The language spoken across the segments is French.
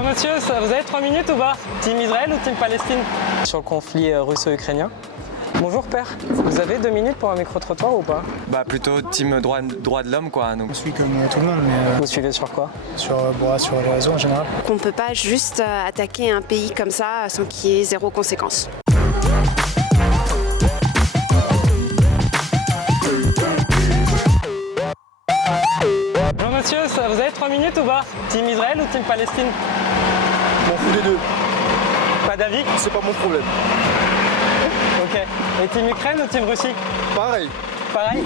Bonjour monsieur, vous avez 3 minutes ou pas? Team Israël ou Team Palestine? Sur le conflit russo-ukrainien. Bonjour père, vous avez 2 minutes pour un micro-trottoir ou pas? Bah plutôt team droit de l'homme quoi. Donc. Je suis comme tout le monde, mais Vous suivez sur quoi? sur les réseaux en général. Qu'on ne peut pas juste attaquer un pays comme ça sans qu'il y ait zéro conséquence. Bonjour monsieur, vous avez 3 minutes ou pas? Team Israël ou Team Palestine? Je m'en fous des deux, Pas d'avis? c'est pas mon problème. Ok. Et Team Ukraine ou Team Russie? Pareil, Pareil?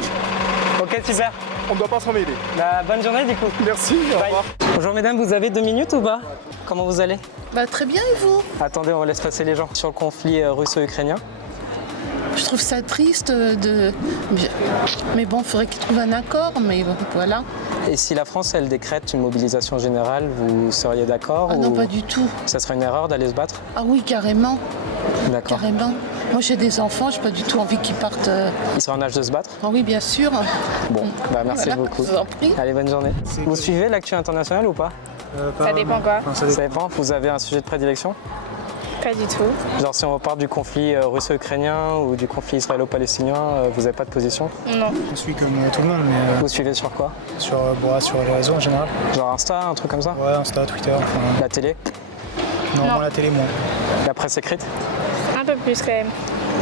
Ok, super. on ne doit pas s'en mêler. Bah, bonne journée du coup. Merci, au Bye. revoir. Bonjour mesdames, vous avez 2 minutes ou pas? Comment vous allez? Bah, très bien, et vous? Attendez, on laisse passer les gens. Sur le conflit russo-ukrainien. Je trouve ça triste mais bon, il faudrait qu'ils trouvent un accord, mais bon, voilà. Et si la France, elle décrète une mobilisation générale, vous seriez d'accord? Ah non, pas du tout. Ça serait une erreur d'aller se battre? Ah oui, carrément, D'accord. carrément. Moi, j'ai des enfants, j'ai pas du tout envie qu'ils partent. Ils seraient en âge de se battre? Ah oui, bien sûr. Bon, bah merci Voilà, beaucoup. je vous en prie. Allez, bonne journée. Vous suivez l'actu internationale ou pas? Ça dépend quoi? Ça dépend. Vous avez un sujet de prédilection? Pas du tout. Genre si on repart du conflit russo-ukrainien ou du conflit israélo-palestinien, vous n'avez pas de position? Non. Je suis comme tout le monde, mais Vous suivez sur quoi? sur les réseaux en général. Genre Insta, un truc comme ça? Ouais, Insta, Twitter, enfin, La télé? non, Non. moi, la télé, moi. La presse écrite? Un peu plus quand même.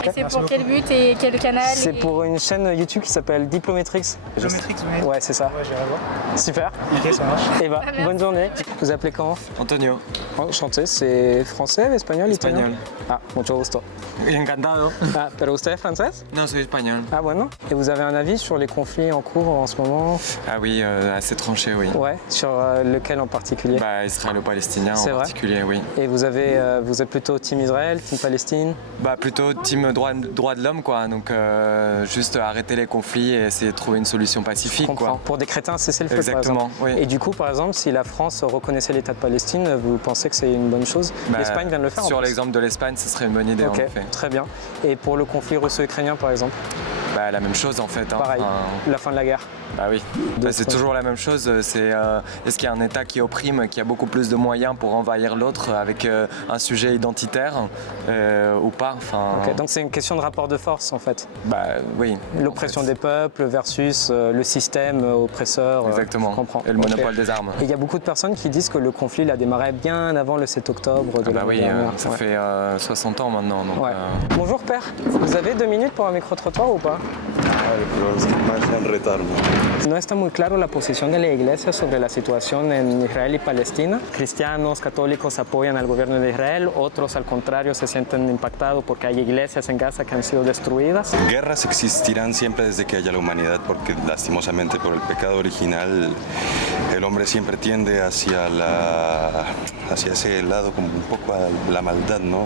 Et c'est pour quel but et quel canal? C'est pour une chaîne YouTube qui s'appelle Diplometrix. Géométrique, oui. Ouais, c'est ça. Ouais, j'irai voir. Super. Ok, ça marche. Et bah, merci. bonne journée. Vous appelez comment? Antonio. Enchanté, c'est français, espagnol, italien? Espagnol. Ah, mucho gusto. Encantado. Ah, pero usted es francés? Non, c'est espagnol. Ah, bueno. Et vous avez un avis sur les conflits en cours en ce moment? Ah oui, assez tranché, oui. Ouais, sur lequel en particulier? Bah israélo-palestinien C'est en vrai. particulier, oui. Et vous êtes plutôt team Israël, team Palestine? Bah plutôt team droit de l'homme quoi. Donc juste arrêter les conflits et essayer de trouver une solution Je pacifique comprends. quoi. Pour décréter un cessez-le-feu, par Exactement, exemple. oui. Et du coup, par exemple, si la France reconnaissait l'État de Palestine, vous pensez que c'est une bonne chose? Bah, L'Espagne vient de le faire en Sur plus. l'exemple de l'Espagne, ce serait une bonne idée Ok, en effet. très bien. Et pour le conflit russo-ukrainien, par exemple? Bah la même chose en fait. Hein. Pareil, Enfin, la fin de la guerre. bah oui, bah, c'est toujours la même chose. C'est est-ce qu'il y a un État qui opprime, qui a beaucoup plus de moyens pour envahir l'autre avec un sujet identitaire ou pas? Enfin, Ok, donc c'est une question de rapport de force, en fait. bah oui. L'oppression En fait, des peuples versus le système oppresseur. Exactement. Je comprends. Et le Ok. monopole des armes. Et il y a beaucoup de personnes qui disent que le conflit il a démarré bien avant le 7 octobre de Ah bah l'année oui, dernière. ça Ouais. fait 60 ans maintenant. Donc, Ouais. Bonjour père, vous avez 2 minutes pour un micro-trottoir ou pas? No está muy claro la posición de la Iglesia sobre la situación en Israel y Palestina. Cristianos, católicos apoyan al gobierno de Israel, otros al contrario se sienten impactados porque hay iglesias en Gaza que han sido destruidas. Guerras existirán siempre desde que haya la humanidad, porque lastimosamente por el pecado original el hombre siempre tiende hacia ese lado como un poco a la maldad, ¿no?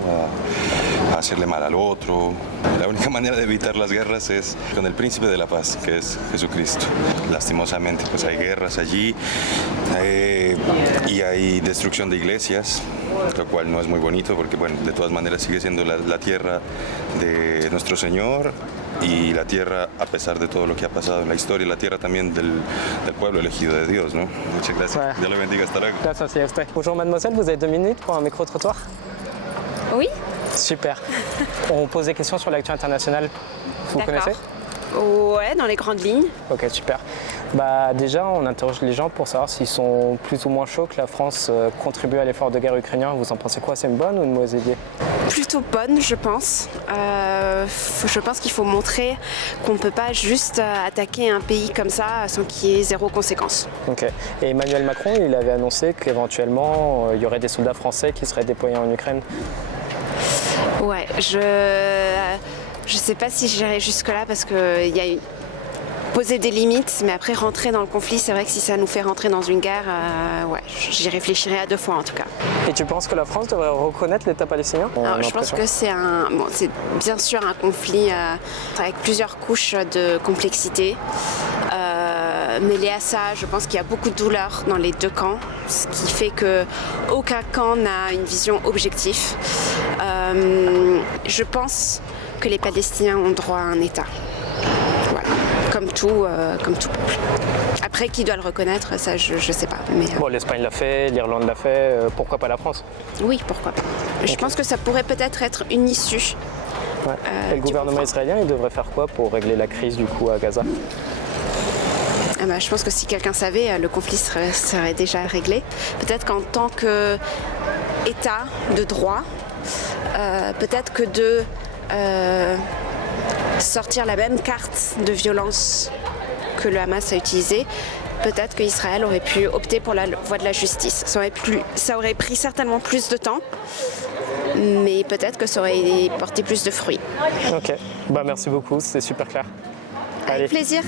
A hacerle mal al otro. La única manera de evitar las guerras es con el príncipe de la paz, que es Jesucristo. Lastimosamente pues hay guerras allí y hay destrucción de iglesias, lo cual no es muy bonito porque bueno, de todas maneras sigue siendo la tierra de nuestro Señor y la tierra, a pesar de todo lo que ha pasado en la historia, la tierra también del pueblo elegido de Dios, ¿no? Muchas gracias. Ouais. Dios le bendiga. Hasta luego. Gracias a usted. Bonjour mademoiselle, vous avez 2 minutes pour un micro-trottoir? Oui. Super. On pose des questions sur l'actu internationale. Vous D'accord. connaissez? Ouais, dans les grandes lignes. Ok, super. Bah, déjà, on interroge les gens pour savoir s'ils sont plus ou moins chauds que la France contribue à l'effort de guerre ukrainien. Vous en pensez quoi? C'est une bonne ou une mauvaise idée? Plutôt bonne, je pense. Je pense qu'il faut montrer qu'on ne peut pas juste attaquer un pays comme ça sans qu'il y ait zéro conséquence. Ok. Et Emmanuel Macron, il avait annoncé qu'éventuellement, il y aurait des soldats français qui seraient déployés en Ukraine. Ouais, je sais pas si j'irai jusque-là parce qu'il y a poser des limites, mais après rentrer dans le conflit, c'est vrai que si ça nous fait rentrer dans une guerre, ouais, j'y réfléchirai à 2 fois en tout cas. Et tu penses que la France devrait reconnaître l'État palestinien? Alors, je pense que c'est c'est bien sûr un conflit avec plusieurs couches de complexité. Mêlé à ça, je pense qu'il y a beaucoup de douleur dans les 2 camps, ce qui fait qu'aucun camp n'a une vision objective. Je pense que les Palestiniens ont droit à un État. Voilà. comme tout peuple. Après, qui doit le reconnaître, ça je ne sais pas. Mais, Bon, l'Espagne l'a fait, l'Irlande l'a fait, pourquoi pas la France? oui, pourquoi pas. Je pense que ça pourrait peut-être être une issue. Ouais. Et le gouvernement israélien, il devrait faire quoi pour régler la crise du coup à Gaza? Ah bah, je pense que si quelqu'un savait, le conflit serait déjà réglé. Peut-être qu'en tant qu'État de droit, peut-être que de sortir la même carte de violence que le Hamas a utilisée, peut-être qu'Israël aurait pu opter pour la voie de la justice. Ça aurait pris certainement plus de temps, mais peut-être que ça aurait porté plus de fruits. Ok, bah merci beaucoup, c'était super clair. Avec Allez. plaisir.